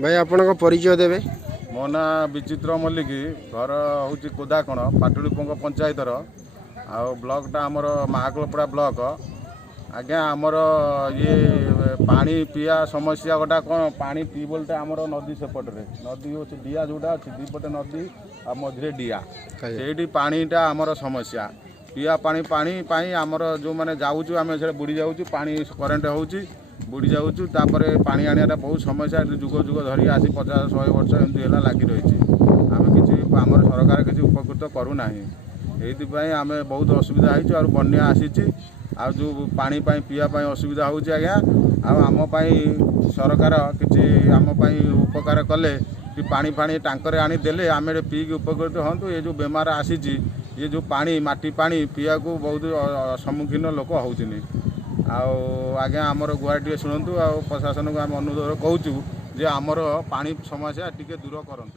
भाई आपन परिचय देवे। मो ना विचित्र मल्लिक घर हूँ कोदाकण पाटुलीपंग पंचायतर आ ब्लॉकटा आमर महाकुलपड़ा ब्लॉक। आज्ञा आमर ये पानी पिया समस्या गोटा कौन पानी ट्यूबवेलटा आमर नदी सेपटे नदी हो डिया जोटा अच्छी दीपटे नदी आ मझे डिया से पानीटा आमर समस्या पिया पानी पानी पाई आमर जो मैंने जाऊँ आम से बुड़ी जाऊँ पानी करेन्ट होची बुड़ी जाऊँ तापर पानी आनियाटा बहुत समस्या जुग जुग धरी आसी 50-100 वर्ष एमती है लगी रही आम कि आमर सरकार किसी उपकृत करूना ये आम बहुत असुविधा हो बन्या आसी आ जो पानी पिया असुविधा होची आज्ञा आम सरकार किसी आम उपकार कले कि पानी फाणी टांकर आनी देले आम पीक उपकृत हूँ। ये जो बेमार आसी ये जो पानी माटी पानी पिया को बहुत सम्मुखीन लोक होनी आज्ञा आमर गुहार टे शुणु आ प्रशासन को आम अनुरोध कहूँ जे आमर पानी समस्या टी दूर करूँ।